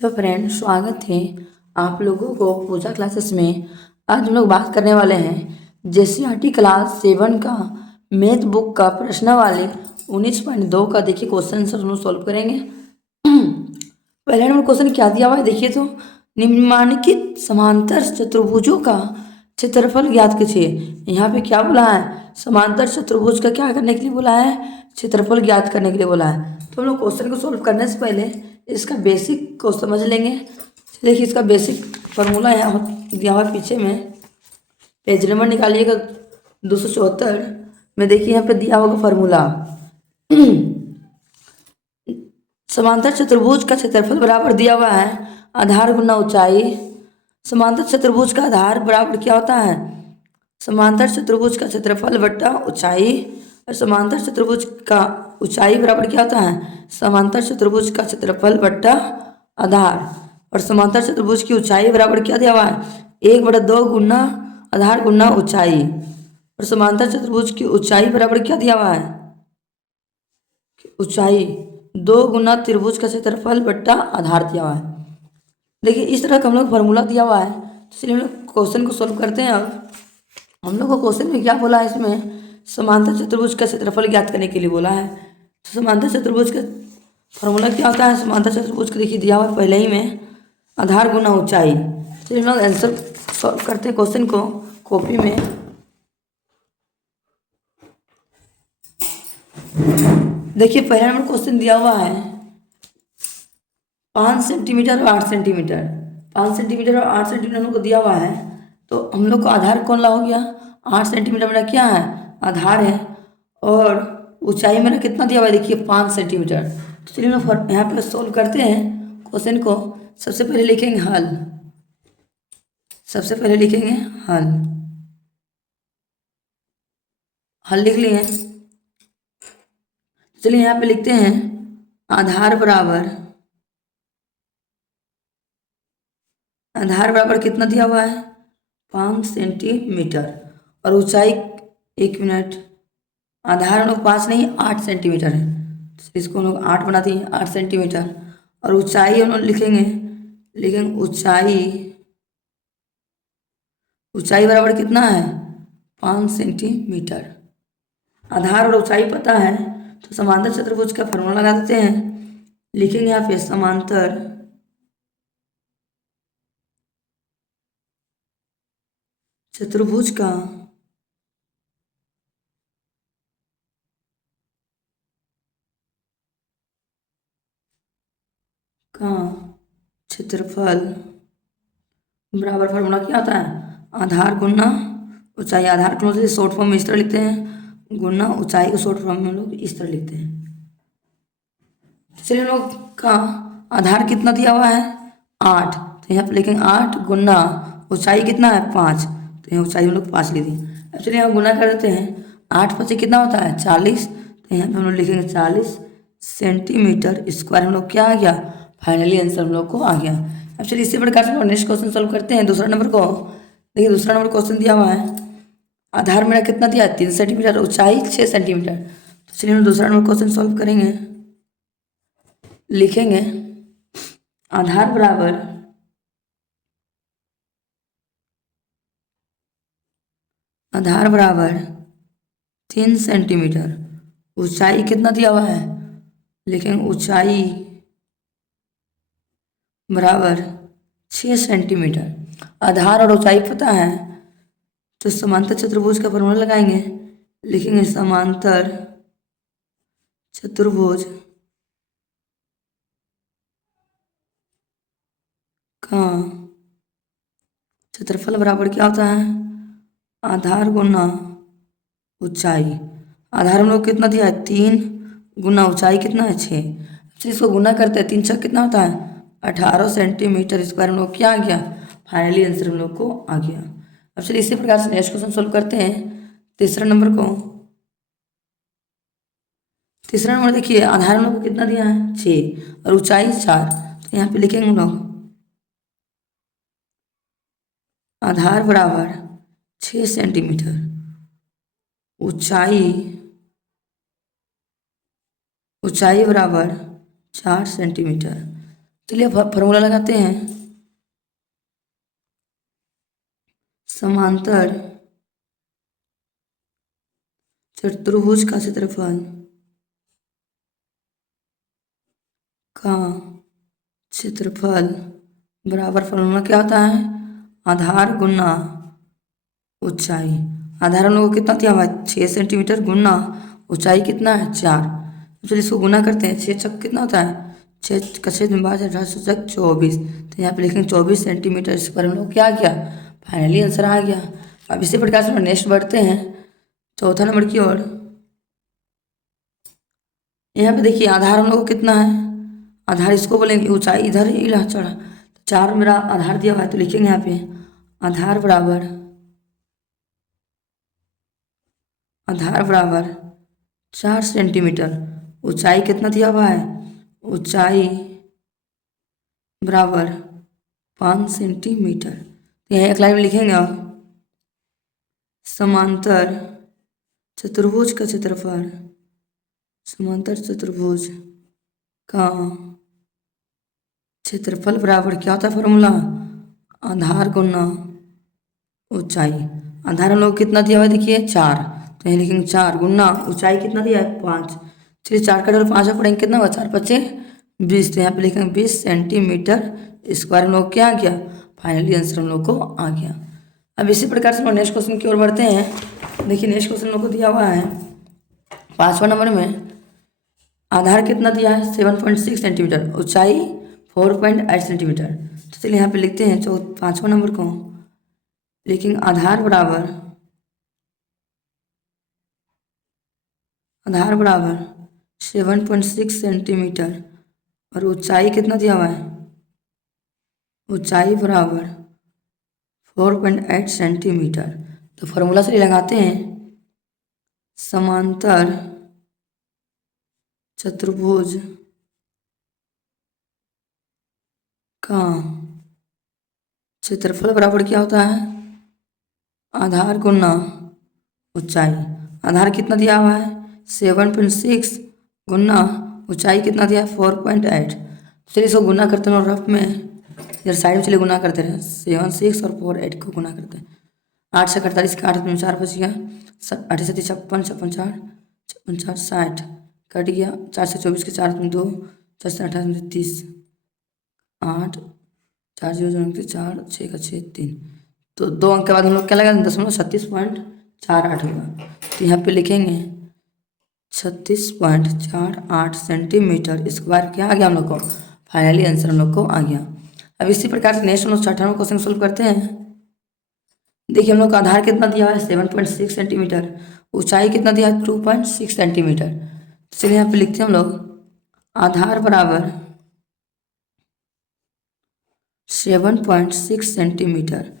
Hello friend, स्वागत है आप लोगों को पूजा क्लासेस में। आज हम लोग बात करने वाले हैं जेसीईआरटी क्लास 7 का मैथ बुक का प्रश्नावली 19.2 का। देखिए क्वेश्चन आंसर हम लोग सॉल्व करेंगे। पहले नंबर क्वेश्चन क्या दिया हुआ है देखिए तो, निम्नलिखित समांतर चतुर्भुजों का क्षेत्रफल ज्ञात कीजिए। यहाँ पे क्या बोला है, समांतर चतुर्भुज का क्या करने के लिए बोला है, क्षेत्रफल ज्ञात करने के लिए बोला है। तो हम लोग क्वेश्चन को सॉल्व करने से पहले इसका बेसिक को समझ लेंगे। देखिए इसका बेसिक फार्मूला यहाँ दिया हुआ है पीछे में, पेज नंबर निकालिएगा 274 में। देखिए यहाँ पे दिया होगा फार्मूला, समांतर चतुर्भुज का क्षेत्रफल बराबर दिया हुआ है आधार गुना ऊंचाई। समांतर चतुर्भुज का आधार बराबर क्या होता है, समांतर चतुर्भुज का क्षेत्रफल बट्टा ऊंचाई। और समांतर चतुर्भुज का ऊंचाई बराबर क्या होता है, समांतर चतुर्भुज का क्षेत्रफल बट्टा आधार। और समांतर चतुर्भुज की ऊंचाई बराबर क्या दिया हुआ है, 1/2 गुना आधार गुना ऊंचाई। और समांतर चतुर्भुज की ऊंचाई बराबर क्या दिया हुआ है, ऊंचाई 2 गुना त्रिभुज का क्षेत्रफल बट्टा आधार दिया हुआ है। देखिए इस तरह का हम लोग फार्मूला दिया हुआ है, तो इसलिए हम लोग क्वेश्चन को सॉल्व करते हैं। अब हम लोग को क्वेश्चन में क्या बोला है, इसमें समांतर चतुर्भुज का क्षेत्रफल ज्ञात करने के लिए बोला है। तो समांतर चतुर्भुज का फॉर्मूला क्या होता है, समांतर चतुर्भुज का देखिए दिया हुआ है पहले ही में, आधार गुना ऊंचाई। चलिए हम लोग आंसर सॉल्व करते हैं क्वेश्चन को कॉपी में। देखिए पहला नंबर क्वेश्चन दिया हुआ है 5 सेंटीमीटर और 8 सेंटीमीटर। 5 सेंटीमीटर और 8 सेंटीमीटर हम लोग को दिया हुआ है, तो हम लोग को आधार कौन ला हो गया, 8 सेंटीमीटर मेरा क्या है, आधार है। और ऊंचाई मेरा कितना दिया हुआ है, देखिए 5 सेंटीमीटर। तो चलिए हम लोग यहाँ पे सोल्व करते हैं क्वेश्चन को। सबसे पहले लिखेंगे हल, सबसे पहले लिखेंगे हल। हल लिख लिए, चलिए यहाँ पे लिखते हैं आधार बराबर, आधार बराबर कितना दिया हुआ है, 5 सेंटीमीटर। और ऊंचाई, 1 मिनट, आधार हम लोग 5 नहीं 8 सेंटीमीटर है, तो इसको हम लोग 8 बना दिए, 8 सेंटीमीटर। और ऊंचाई हम लोग लिखेंगे, लिखेंगे ऊंचाई, ऊंचाई बराबर कितना है, 5 सेंटीमीटर। आधार और ऊंचाई पता है, तो समांतर चतुर्भुज का फॉर्मूला लगा देते हैं। लिखेंगे यहाँ पे समांतर चतुर्भुज का क्षेत्रफल बराबर, फॉर्मूला क्या होता है, आधार गुना ऊंचाई। आधार को हम शॉर्ट फॉर्म में इस तरह लिखते हैं, गुना ऊंचाई को शॉर्ट फॉर्म में हम लोग इस तरह लिखते हैं। चलिए हम लोग का आधार कितना दिया हुआ है, 8, तो यहाँ पे लिखेंगे 8 गुना ऊंचाई कितना है 5, तो यहाँ ऊंचाई हम लोग 5 लिख दिए। अब चलिए यहाँ गुना कर देते हैं, 8 5 कितना होता है 40, तो यहाँ पे हम लोग लिखेंगे 40 सेंटीमीटर स्क्वायर। हम लोग क्या आ गया, फाइनली आंसर हम लोग को आ गया। अब चलिए इसी प्रकार से हम लोग नेक्स्ट क्वेश्चन सॉल्व करते हैं। दूसरा नंबर को देखिए, दूसरा नंबर क्वेश्चन दिया हुआ है, आधार मेरा कितना दिया है 3 सेंटीमीटर, ऊंचाई 6 सेंटीमीटर। तो चलिए हम दूसरा नंबर क्वेश्चन सॉल्व करेंगे। लिखेंगे आधार बराबर, आधार बराबर 3 सेंटीमीटर, ऊंचाई कितना दिया हुआ है, लिखेंगे ऊंचाई बराबर 6 सेंटीमीटर। आधार और ऊंचाई पता है, तो समांतर चतुर्भुज का फॉर्मूला लगाएंगे। लिखेंगे समांतर चतुर्भुज का क्षेत्रफल बराबर क्या होता है, आधार गुना ऊंचाई। आधार हम लोग कितना दिया है 3, गुना ऊंचाई कितना है 6। फिर इसको गुना करते हैं, 3 6 कितना होता है 18 सेंटीमीटर स्क्वायर। हम लोग क्या आ गया, फाइनली आंसर हम लोग को आ गया। अब चलिए इसी प्रकार से नेक्स्ट क्वेश्चन सोल्व करते हैं। तीसरा नंबर को, तीसरा नंबर देखिए, आधार हम लोग को कितना दिया है 6 और ऊंचाई 4, तो यहाँ पे लिखेंगे हम लोग आधार बराबर 6 सेंटीमीटर, ऊंचाई, ऊंचाई बराबर 4 सेंटीमीटर। चलिए फॉर्मूला लगाते हैं। समांतर चतुर्भुज का क्षेत्रफल बराबर फॉर्मूला क्या होता है, आधार गुना ऊंचाई। आधार हम लोग को कितना दिया हुआ है 6 सेंटीमीटर, गुना ऊंचाई कितना है 4। चलिए इसको गुना करते हैं, 6 छक कितना होता है, 6 का 6 में 24। तो यहाँ पे लिखेंगे 24 सेंटीमीटर। इस पर हम लोग क्या किया, फाइनली आंसर आ गया। अब इसी प्रकार से हम नेक्स्ट बढ़ते हैं चौथा नंबर की ओर। यहाँ पे देखिए आधार हम लोग को कितना है, आधार इसको बोलेंगे, ऊंचाई इधर ही चढ़ा, 4 मेरा आधार दिया हुआ है, तो लिखेंगे यहाँ पे आधार बराबर 4 सेंटीमीटर। ऊंचाई कितना दिया हुआ है, ऊंचाई बराबर 5 सेंटीमीटर। तो यहाँ एक लाइन में लिखेंगे अब समांतर चतुर्भुज का क्षेत्रफल, समांतर चतुर्भुज का क्षेत्रफल बराबर क्या होता है फॉर्मूला, आधार गुना ऊंचाई। आधार हम लोग कितना दिया हुआ है देखिए 4, तो यहाँ लिखेंगे 4 गुना ऊंचाई कितना दिया है 5। चलिए 4 का डबल 5 पढ़ेंगे कितना हुआ, 4 5 20। तो यहाँ पे लिखेंगे 20 सेंटीमीटर स्क्वायर। हम लोग क्या आ गया, फाइनली आंसर हम लोग को आ गया। अब इसी प्रकार से हम लोग नेक्स्ट क्वेश्चन की ओर बढ़ते हैं। देखिए नेक्स्ट क्वेश्चन हम लोग को दिया हुआ है 5वां नंबर में, आधार कितना दिया है 7.6 सेंटीमीटर, ऊंचाई 4.8 सेंटीमीटर। तो चलिए यहाँ पे लिखते हैं 5वां नंबर को, लेकिन आधार बराबर 7.6 सेंटीमीटर और ऊंचाई कितना दिया हुआ है, ऊंचाई बराबर 4.8 सेंटीमीटर। तो फॉर्मूला से लगाते हैं समांतर चतुर्भुज का क्षेत्रफल बराबर क्या होता है, आधार गुना ऊंचाई। आधार कितना दिया हुआ है 7.6 गुना ऊंचाई कितना दिया है 4.8। चलिए इसको गुना करते हैं रफ में, इधर साइड में चलिए गुना करते रहे, 7 6 और 4 8 को गुना करते हैं। 8 से 48 का 8 में 4 बच गया, 8 से 56 56 4 56 4 60 कट गया, 4 से 24 के 4 में 2, 4 से 28 में 30, 8 4 0 0 4 6 का 6 3। तो 2 अंक के बाद हम लोग क्या लगा 36.48 होगा। तो यहाँ पे लिखेंगे 36.48 सेंटीमीटर स्क्वायर क्या आ गया हम लोग को, फाइनली आंसर हम लोग को आ गया। अब इसी प्रकार से नेक्स्ट हम लोग 18वां क्वेश्चन सोल्व करते हैं। देखिए हम लोग का आधार कितना दिया है 7.6 सेंटीमीटर, ऊंचाई कितना दिया है 2.6 सेंटीमीटर। चलिए यहाँ पे लिखते हैं हम लोग आधार बराबर 7.6 सेंटीमीटर,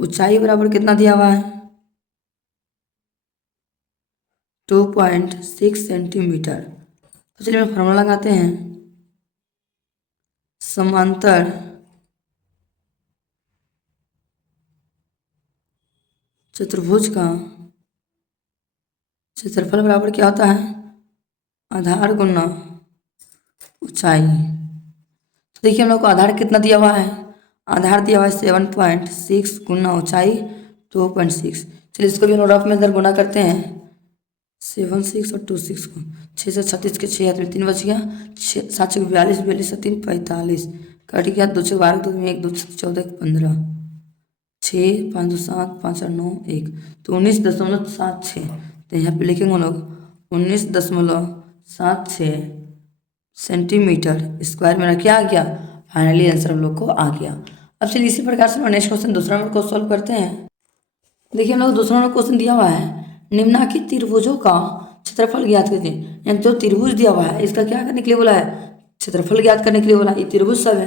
ऊंचाई बराबर कितना दिया हुआ है 2.6 सेंटीमीटर। तो चलिए फॉर्मूला लगाते हैं समांतर चतुर्भुज का क्षेत्रफल बराबर क्या होता है, आधार गुना ऊंचाई। तो देखिए हम लोग को आधार कितना दिया हुआ है, आधार दिया हुआ है 7.6 गुना ऊंचाई 2.6। चलिए इसको भी हम रफ में इधर गुना करते हैं, 7 6 और 2 6 को, 6 से 36 के 6 हाथ में 3 बच गया, 7 से 42 42 से 3 45 कट गया, 2 से 12 2 में 1 2 से 14 15 6 5 2 7 5 8 9 1, तो 19.76। तो यहाँ पे लिखेंगे हम लोग 19.76 सेंटीमीटर स्क्वायर मेरा क्या आ गया, फाइनली आंसर हम लोग को आ गया। अब चलिए इसी प्रकार से नेक्स्ट क्वेश्चन दूसरा नंबर को सॉल्व करते हैं। देखिए हम लोग दूसरा नंबर क्वेश्चन दिया हुआ है, निम्नलिखित त्रिभुजों का क्षेत्रफल ज्ञात कीजिए। यानी जो त्रिभुज दिया हुआ है इसका क्या करने के लिए बोला है, क्षेत्रफल ज्ञात करने के लिए बोला। ये त्रिभुज सब है,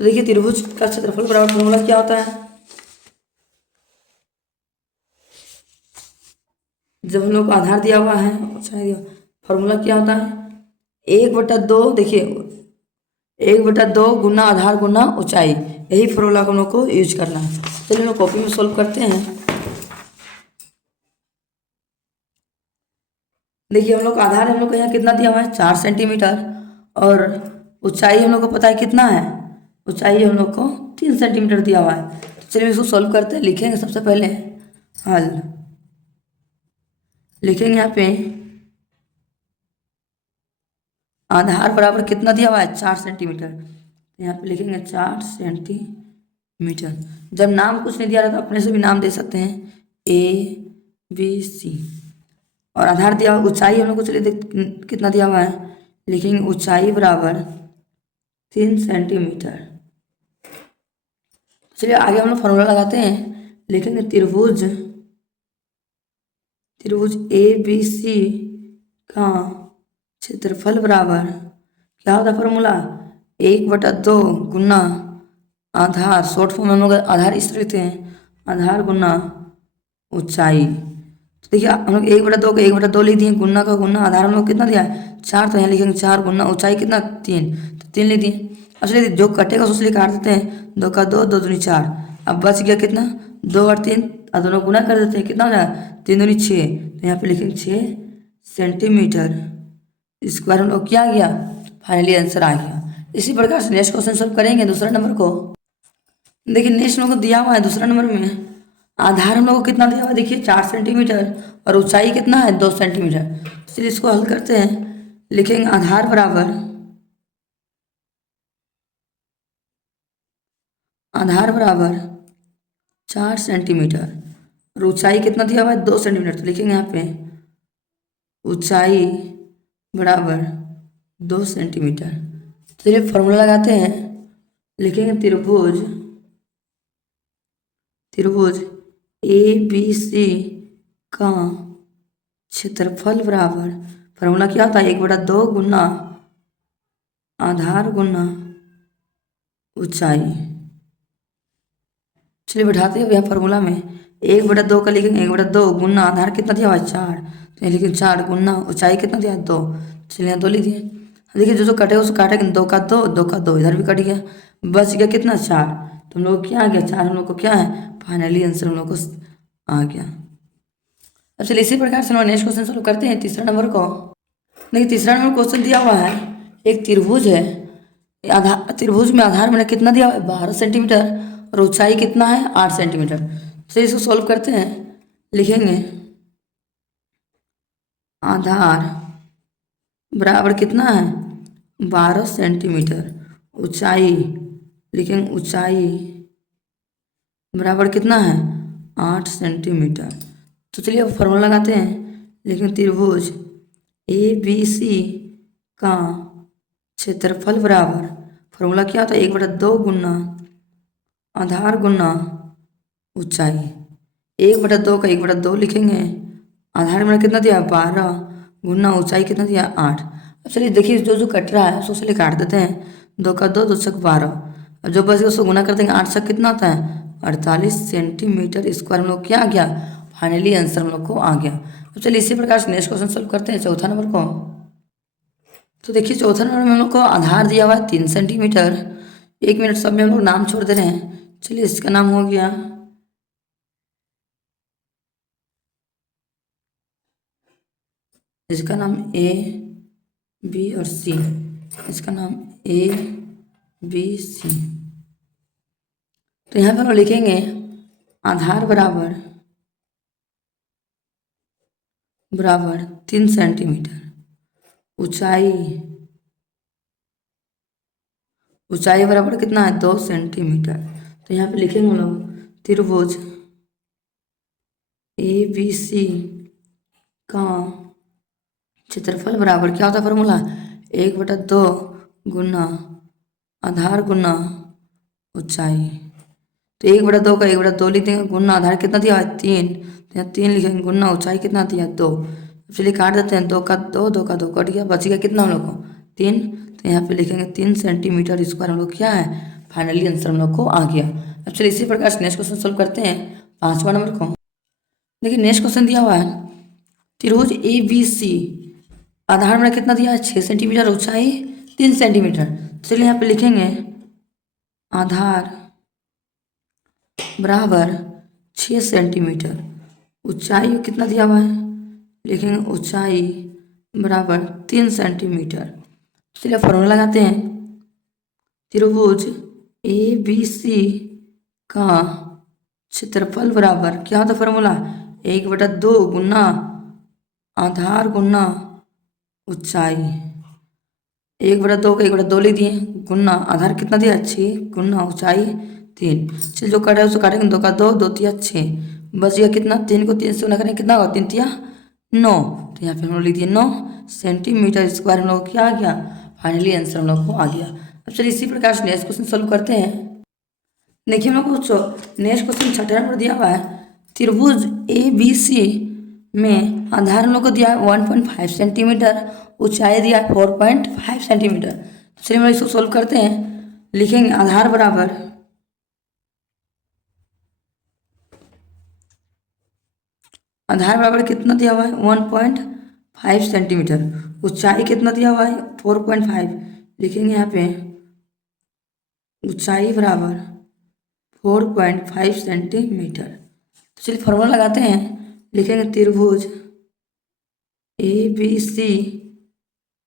तो देखिए त्रिभुज का क्षेत्रफल बराबर फॉर्मूला क्या होता है, जब हम लोग को आधार दिया हुआ है फॉर्मूला क्या होता है 1/2। देखिए 1/2 गुना आधार गुना ऊंचाई, यही फॉर्मूला हम लोग को यूज करना है। चलिए हम कॉपी में सोल्व करते हैं। देखिए हम लोग आधार हम लोग को यहाँ कितना दिया हुआ है 4 सेंटीमीटर और ऊंचाई हम लोग को पता है कितना है, ऊंचाई हम लोग को 3 सेंटीमीटर दिया हुआ है। तो चलिए इसको सॉल्व करते हैं। लिखेंगे सबसे पहले हल, लिखेंगे यहाँ पे आधार बराबर कितना दिया हुआ है 4 सेंटीमीटर, तो यहाँ पे लिखेंगे 4 सेंटीमीटर। जब नाम कुछ नहीं दिया रहा तो अपने से भी नाम दे सकते हैं ABC। और आधार दिया हुआ, ऊंचाई हम लोग को चलिए कितना दिया हुआ है, लिखेंगे ऊंचाई बराबर 3 सेंटीमीटर। चलिए आगे हम लोग फॉर्मूला लगाते हैं। लिखेंगे त्रिभुज ABC का क्षेत्रफल बराबर क्या होता है फॉर्मूला, 1/2 गुना आधार, शॉर्ट फॉर्म में हम लोग आधार इस तरह लिखते हैं, आधार गुना ऊंचाई। तो देखिए हम लोग 1/2 का 1/2 लिख दिए, गुना का गुना, आधार हम लोग कितना दिया है 4, तो यहाँ लिखेंगे 4 गुना ऊंचाई कितना 3, तो 3 लिख दिए। अब चलिए जो कटेगा उससे काट देते हैं, 2 का 2, 2 दूनी 4, अब बच गया कितना 2 और 3, और दोनों गुना कर देते हैं, कितना हो रहा है 3 दूनी 6, तो यहाँ पे लिखेंगे 6 सेंटीमीटर। इसके बारे में हम लोग क्या गया, फाइनली आंसर आ गया। इसी प्रकार से नेक्स्ट क्वेश्चन सॉल्व करेंगे दूसरा नंबर को। देखिए नेक्स्ट हम लोग को दिया हुआ है दूसरा नंबर में आधार हम लोग को कितना दिया हुआ है, देखिए 4 सेंटीमीटर और ऊंचाई कितना है 2 सेंटीमीटर। चलिए इसको हल करते हैं। लिखेंगे आधार बराबर 4 सेंटीमीटर और ऊंचाई कितना दिया हुआ है 2 सेंटीमीटर, तो लिखेंगे यहाँ पे ऊंचाई बराबर 2 सेंटीमीटर। चलिए फॉर्मूला लगाते हैं। लिखेंगे त्रिभुज ABC का क्षेत्रफल बराबर, फॉर्मूला क्या होता है 1/2 गुना आधार गुना ऊंचाई। चलिए बैठाते हैं यहाँ फॉर्मूला में, 1/2 का लिखेंगे 1/2 गुना आधार कितना दिया हुआ है 4, तो लिखेंगे 4 गुना ऊंचाई कितना दिया है 2, चलिए यहाँ 2 लिख दिए। देखिए जो जो कटेगा उसको काटेंगे, 2 का 2, 2 का 2, इधर भी कट गया, बच गया कितना 4, तो हम लोग क्या आ गया 4, हम लोग को क्या है फाइनली आंसर हम लोग को आ गया। अब चलिए इसी प्रकार से हम नेक्स्ट क्वेश्चन सॉल्व करते हैं तीसरा नंबर को। देखिए तीसरा नंबर क्वेश्चन दिया हुआ है, एक त्रिभुज है, आधार त्रिभुज में आधार मैंने कितना दिया हुआ है 12 सेंटीमीटर और ऊंचाई कितना है 8 सेंटीमीटर। चलिए इसको सॉल्व करते हैं। लिखेंगे आधार बराबर कितना है 12 सेंटीमीटर, ऊंचाई लिखेंगे ऊंचाई बराबर कितना है 8 सेंटीमीटर। तो चलिए अब फॉर्मूला लगाते हैं। लेकिन त्रिभुज ABC का क्षेत्रफल बराबर, फॉर्मूला क्या होता है 1/2 गुना आधार गुना ऊंचाई। 1/2 का 1/2 लिखेंगे, आधार में कितना दिया 12 गुना ऊंचाई कितना दिया 8। अब चलिए देखिए जो जो कट रहा है उसको चलिए काट देते हैं, 2 का 2, 2 छक 12, और जो बस उसको गुना कर देंगे 8 छक कितना होता है 48 सेंटीमीटर स्क्वायर। हम लोग क्या आ गया फाइनली आंसर हम लोग को आ गया। अब चलिए इसी प्रकार से नेक्स्ट क्वेश्चन सॉल्व करते हैं चौथा नंबर को। तो देखिए चौथा नंबर में हम लोग को आधार दिया हुआ है 3 सेंटीमीटर। 1 मिनट सब में हम लोग नाम छोड़ दे रहे हैं। चलिए इसका नाम हो गया इसका नाम A B और C, इसका नाम ABC। तो यहाँ पर हम लिखेंगे आधार बराबर 3 सेंटीमीटर, ऊंचाई बराबर कितना है 2 सेंटीमीटर। तो यहाँ पे लिखेंगे हम लोग त्रिभुज ABC का क्षेत्रफल बराबर क्या होता है फॉर्मूला 1/2 गुना आधार गुना ऊंचाई। तो 1/2 का 1/2 लिख देंगे, गुना आधार कितना दिया है 3, तो यहाँ 3 लिखेंगे, गुना ऊंचाई कितना दिया 2। चलिए काट देते हैं, 2 का 2, 2 का 2 कट गया, बच गया कितना हम लोग को 3। तो यहाँ पे लिखेंगे 3 सेंटीमीटर स्क्वायर हम लोग क्या है फाइनली आंसर हम लोग को आ गया। अब चलिए इसी प्रकार से नेक्स्ट क्वेश्चन सोल्व करते हैं 5वां नंबर को। देखिए नेक्स्ट क्वेश्चन दिया हुआ है त्रिभुज ABC आधार में कितना दिया है 6 सेंटीमीटर, ऊंचाई 3 सेंटीमीटर। चलिए यहाँ पे लिखेंगे आधार बराबर 6 सेंटीमीटर, ऊंचाई कितना दिया हुआ है लिखेंगे ऊंचाई बराबर 3 सेंटीमीटर। चलिए फॉर्मूला लगाते हैं। त्रिभुज ए बी सी का क्षेत्रफल बराबर क्या होता है फॉर्मूला, 1/2 गुना आधार गुना ऊंचाई। 1/2 का 1/2 लिख दिए, गुना आधार कितना दिया 6 गुना ऊंचाई 3। चलिए जो कट है उसको काटेंगे, 2 का 2, 2 तिया 6, बच गया कितना, 3 को 3 से गुना करेंगे कितना होगा, 3 तिया 9। तो यहाँ पे हम लोग लिख दिए 9 सेंटीमीटर स्क्वायर। हम लोग क्या आ गया, फाइनली आंसर हम लोग को आ गया। अब चलिए इसी प्रकार से नेक्स्ट क्वेश्चन सोल्व करते हैं। देखिए हम लोग को नेक्स्ट क्वेश्चन 6 नंबर दिया हुआ है, त्रिभुज ए बी सी में आधार हम लोग को दिया है 1.5 सेंटीमीटर, ऊंचाई दिया है 4.5 सेंटीमीटर। तो चलिए हम लोग इसको सोल्व करते हैं। लिखेंगे आधार बराबर कितना दिया हुआ है 1.5 सेंटीमीटर, ऊंचाई कितना दिया हुआ है 4.5। लिखेंगे यहाँ पे ऊंचाई बराबर 4.5 सेंटीमीटर। तो चलिए फॉर्मूला लगाते हैं। लिखेंगे त्रिभुज ए बी सी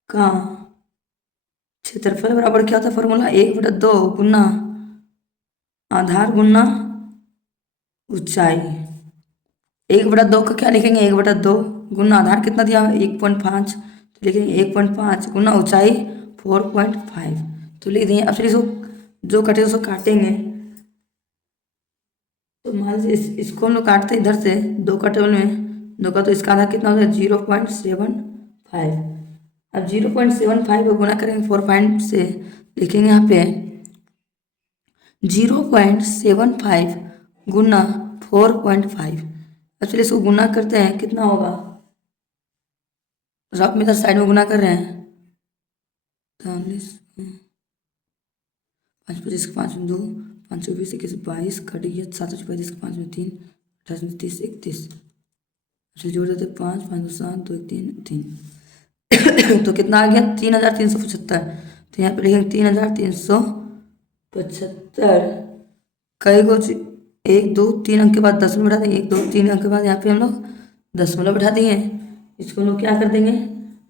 का क्षेत्रफल बराबर क्या होता है फॉर्मूला, 1/2 गुना आधार गुना ऊंचाई। 1/2 का क्या लिखेंगे, 1/2 गुना आधार कितना दिया 1.5, तो लिखेंगे 1.5 गुना ऊंचाई 4.5। तो लिख देंगे। अब चलिए इसको जो कटे उसको काटेंगे। तो मान लीजिए इसको हम लोग काटते हैं इधर से 2 का टेबल में, 2 का तो इसका आधार कितना होता है 0.75। अब 0.75 को गुना करेंगे 4 से, लिखेंगे यहाँ पे 0.75 गुना 4.5। अब चलिए इसको गुना करते हैं, कितना होगा, रफ में इधर साइड में गुना कर रहे हैं। 5 25 5 में 2, 5 24 21 22 कट गया, 7 35 5 में 3 28 में 30 31। अच्छा जोड़ देते 5 5 2 7 2 1 3 3 तो कितना आ गया 3375। तो यहाँ पे लिखेंगे 3375। कई को 1 2 3 अंक के बाद दशमलव बैठा देंगे, 1 2 3 अंक के बाद यहाँ पे हम लोग दशमलव बैठा देंगे। इसको हम लोग क्या कर देंगे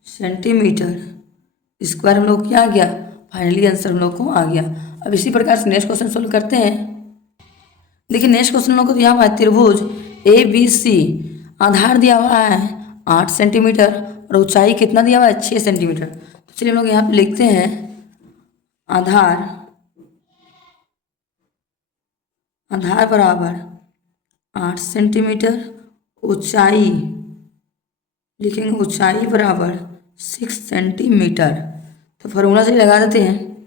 सेंटीमीटर स्क्वायर। हम लोग क्या आ गया, फाइनली आंसर हम लोग को आ गया। अब इसी प्रकार से नेक्स्ट क्वेश्चन सोल्व करते हैं। देखिए नेक्स्ट क्वेश्चन हम लोग को दिया हुआ है त्रिभुज ए बी सी, आधार दिया हुआ है 8 सेंटीमीटर और ऊंचाई कितना दिया हुआ है 6 सेंटीमीटर। तो चलिए हम लोग यहाँ पे लिखते हैं आधार बराबर 8 सेंटीमीटर, ऊंचाई लिखेंगे ऊंचाई बराबर 6 सेंटीमीटर। तो फॉर्मूला से लगा देते हैं,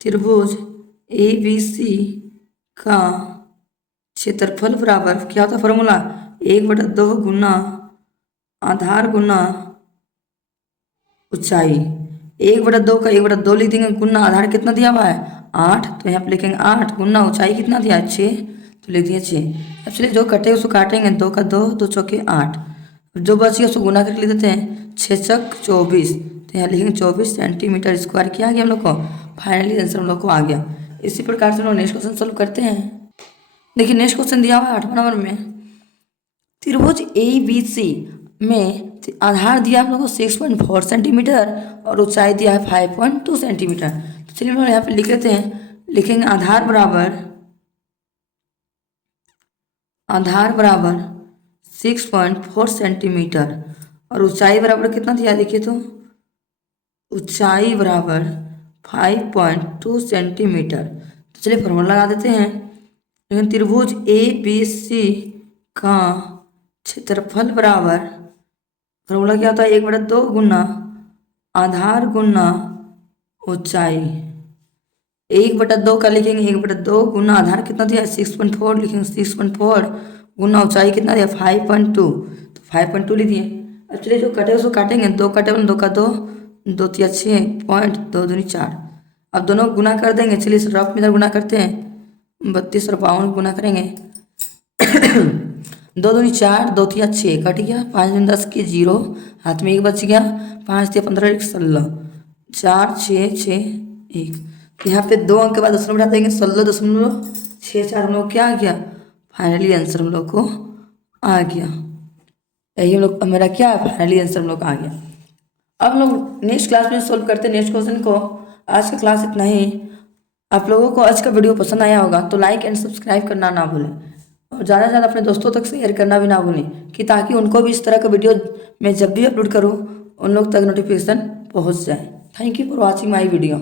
त्रिभुज ए बी सी का क्षेत्रफल बराबर क्या होता है फॉर्मूला, 1/2 गुना आधार गुना ऊंचाई। 1/2 का 1/2 लिख देंगे, गुना आधार कितना दिया हुआ है 8, तो यहाँ पे लिखेंगे 8 गुना ऊंचाई कितना दिया है 6, तो लिख दिए 6। अब चलिए जो कटे उसको काटेंगे, 2 का 2, 2 चौके 8, जो बच गया उसको गुना करके लिख देते हैं 6 चक 24। तो यहाँ लिखेंगे 24 सेंटीमीटर स्क्वायर। क्या आ गया हम लोग को, फाइनली आंसर हम लोग को आ गया। इसी प्रकार से हम लोग नेक्स्ट क्वेश्चन सोल्व करते हैं। देखिए नेक्स्ट क्वेश्चन दिया हुआ है 8वां नंबर में, त्रिभुज ए बी सी में आधार दिया हम लोग को 6.4 सेंटीमीटर और ऊंचाई दिया है 5.2 सेंटीमीटर। तो चलिए हम लोग यहाँ पे लिख लेते हैं। लिखेंगे आधार बराबर 6.4 सेंटीमीटर और ऊंचाई बराबर कितना दिया, देखिए तो ऊंचाई बराबर 5.2 सेंटीमीटर। तो चलिए फॉर्मूला लगा देते हैं। लेकिन त्रिभुज ए बी सी का क्षेत्रफल बराबर, फॉर्मूला क्या होता है 1/2 गुना आधार गुना ऊंचाई। 1/2 का लिखेंगे 1/2 गुना आधार कितना दिया 6.4, लिखेंगे 6.4 गुना ऊंचाई कितना दिया 5.2, तो 5.2 लिख दिए। अब चलिए जो कटे उसको काटेंगे, 2 कटे 2 का 2, 2 तिया 6 पॉइंट 2 दूनी 4। अब दोनों गुना कर देंगे। चलिए इस रफ में इधर गुना करते हैं, 32 और 52 गुना करेंगे 2 दूनी 4, 2 तिया 6 कट गया, 5 दूनी 10 के 0, हाथ में 1 बच गया, 5 तिया 15 1 16, 4 6 6 1। यहाँ पे 2 अंक के बाद दशमलव बैठा देंगे, 16.64 हम लोग क्या आ गया, फाइनली आंसर हम लोग को आ गया। यही हम लोग मेरा क्या है, फाइनली आंसर हम लोग आ गया। अब हम लोग नेक्स्ट क्लास में सोल्व करते हैं नेक्स्ट क्वेश्चन को। आज का क्लास इतना ही। आप लोगों को आज का वीडियो पसंद आया होगा तो लाइक एंड सब्सक्राइब करना ना भूलें और ज़्यादा से ज़्यादा अपने दोस्तों तक शेयर करना भी ना भूलें कि ताकि उनको भी इस तरह का वीडियो मैं जब भी अपलोड करूँ उन लोग तक नोटिफिकेशन पहुँच जाए। Thank you for watching my video.